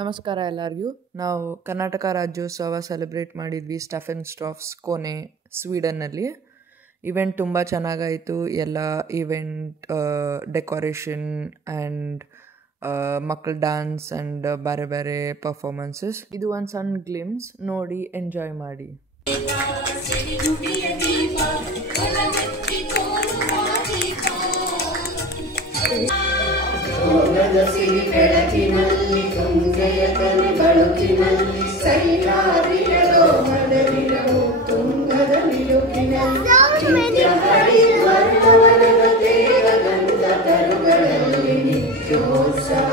ನಮಸ್ಕಾರ ಎಲ್ಲರಿಗೂ. ನಾವು ಕರ್ನಾಟಕ ರಾಜ್ಯೋತ್ಸವ ಸೆಲೆಬ್ರೇಟ್ ಮಾಡಿದ್ವಿ ಸ್ಟಫ್ ಆ್ಯಂಡ್ ಸ್ಟಾಫ್ಸ್ ಕೋನೆ ಸ್ವೀಡನ್ನಲ್ಲಿ. ಇವೆಂಟ್ ತುಂಬ ಚೆನ್ನಾಗಾಯಿತು. ಎಲ್ಲ ಇವೆಂಟ್ ಡೆಕೋರೇಷನ್ ಆ್ಯಂಡ್ ಮಕ್ಕಳ ಡ್ಯಾನ್ಸ್ ಆ್ಯಂಡ್ ಬೇರೆ ಬೇರೆ ಪರ್ಫಾರ್ಮೆನ್ಸಸ್. ಇದು ಒಂದು ಸಣ್ಣ ಗ್ಲಿಮ್ಸ್, ನೋಡಿ ಎಂಜಾಯ್ ಮಾಡಿ. ಸಿರಿ ಬೆಳಕಿನಲ್ಲಿ ತುಂಗೆಯ ಕನೆ ಬಳುಕಿನಲ್ಲಿ ಸೈಲಾರಿಯರೋ ಮದರಿರವು ತುಂಗದ ನಿಲುಕಿನಲ್ಲಿ ವರ್ಣವನದ ತೇರ ಗಂಧ ತರುಗಳಲ್ಲಿ ನಿತ್ಯೋತ್ಸವ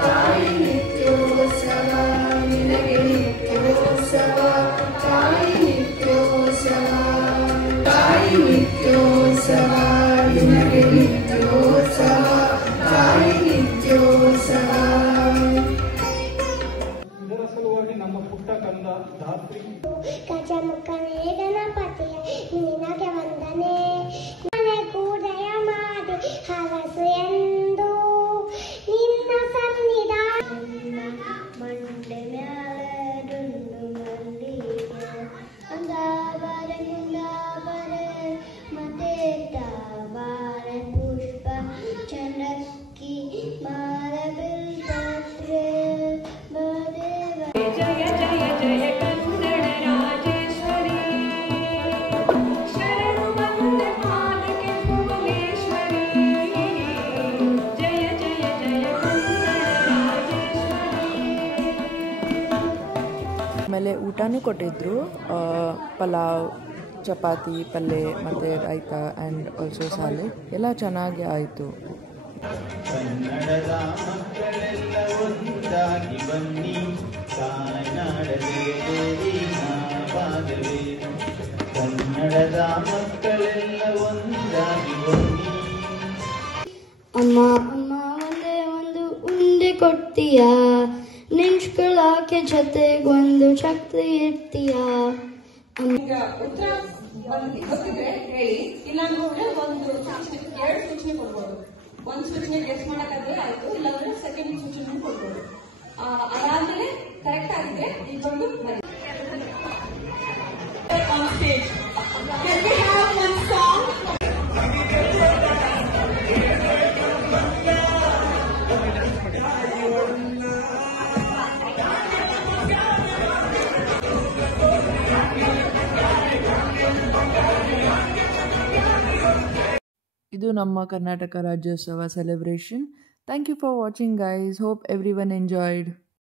ತಾಯಿ ನಿತ್ಯೋತ್ಸವ ನಿನಗೆ ನಿತ್ಯೋತ್ಸವ ತಾಯಿ ನಿತ್ಯೋತ್ಸವ ತಾಯಿ ನಿತ್ಯೋತ್ಸವ ನಿನಗೆ ನಿತ್ಯೋತ್ಸವ ನಮ್ಮ ಪುಟ್ಟ ಕಂದ ಧಾತ್ರಿ ಗಜಮುಖನೇ ಗಣಪತಿಯ ನಿನಗೆ ವಂದನೆ ಕೂದಯ ಮಾಡಿ ಹರಸು ಎಂದು ನಿನ್ನ ಸನ್ನಿಧಾನ ಮಂಡೆ ಮ್ಯಾಲೆ ಮಲ್ಲಿಗೆ ಅಂದಾಬರೆ ಮುಂದಾಬರೆ ಮತ್ತೆ ಬಾರೆ ಪುಷ್ಪ ಚಂಡಕ್ಕಿ ಮಾರ ಬಿಲ್ಪತ್ರೆ ಜಯ ಜಯ ಜಯ ಕನ್ನಡ ರಾಜೇಶ್ವರಿ ಶರಣು ಬಂದ ಪಾದಕ್ಕೆ ಭುವನೇಶ್ವರಿ ಜಯ ಜಯ ಜಯ ಕನ್ನಡ ರಾಜೇಶ್ವರಿ. ಆಮೇಲೆ ಊಟನೂ ಕೊಟ್ಟಿದ್ರು, ಪಲಾವ್, ಚಪಾತಿ, ಪಲ್ಯ ಮತ್ತು ರಾಯ್ತ ಆ್ಯಂಡ್ ಆಲ್ಸೋ ಸಾಲೆಡ್. ಎಲ್ಲ ಚೆನ್ನಾಗಿ ಆಯಿತು. ಕನ್ನಡದ ಮಕ್ಕಳೆಲ್ಲ ಒಂದಾಗಿ ಬನ್ನಿ, ತಾಯ್ನಾಡದೇರಿ ನಾವಾಗಲೇ. ಕನ್ನಡದ ಮಕ್ಕಳೆಲ್ಲ ಒಂದಾಗಿ ಬನ್ನಿ. ಅಮ್ಮ ಅಮ್ಮ ಒಂದೇ ಒಂದು ಉಂಡೆ ಕೊಡ್ತೀಯಾ, ನೆಂಚ್ಕೊಳ್ಳೋಕೆ ಜೊತೆಗೊಂದು ಛತ್ರಿ ಇರ್ತೀಯಾ. ಈಗ ಉತ್ತರ ಗೊತ್ತಿದ್ರೆ ಹೇಳಿ, ಇಲ್ಲಾಂದ್ರೆ ಒಂದು ಎರಡು ಸೂಚನೆ ಕೊಡ್ಬೋದು. ಒಂದು ಸೂಚನೆ ಗೆಸ್ ಮಾಡಕ್ಕಾದ್ರೆ ಆಯ್ತು, ಇಲ್ಲಾಂದ್ರೆ ಸೆಕೆಂಡ್ ಸೂಚನೆ ಕೊಡ್ಬೋದು. ಅದಾದ್ಮೇಲೆ ಕರೆಕ್ಟ್ ಆಗಿದೆ ಈಗ ಬಂದು ಮರಿ on stage. Can we have one song? ಇದು ನಮ್ಮ Karnataka Rajyotsava celebration. Thank you for watching guys. Hope everyone enjoyed.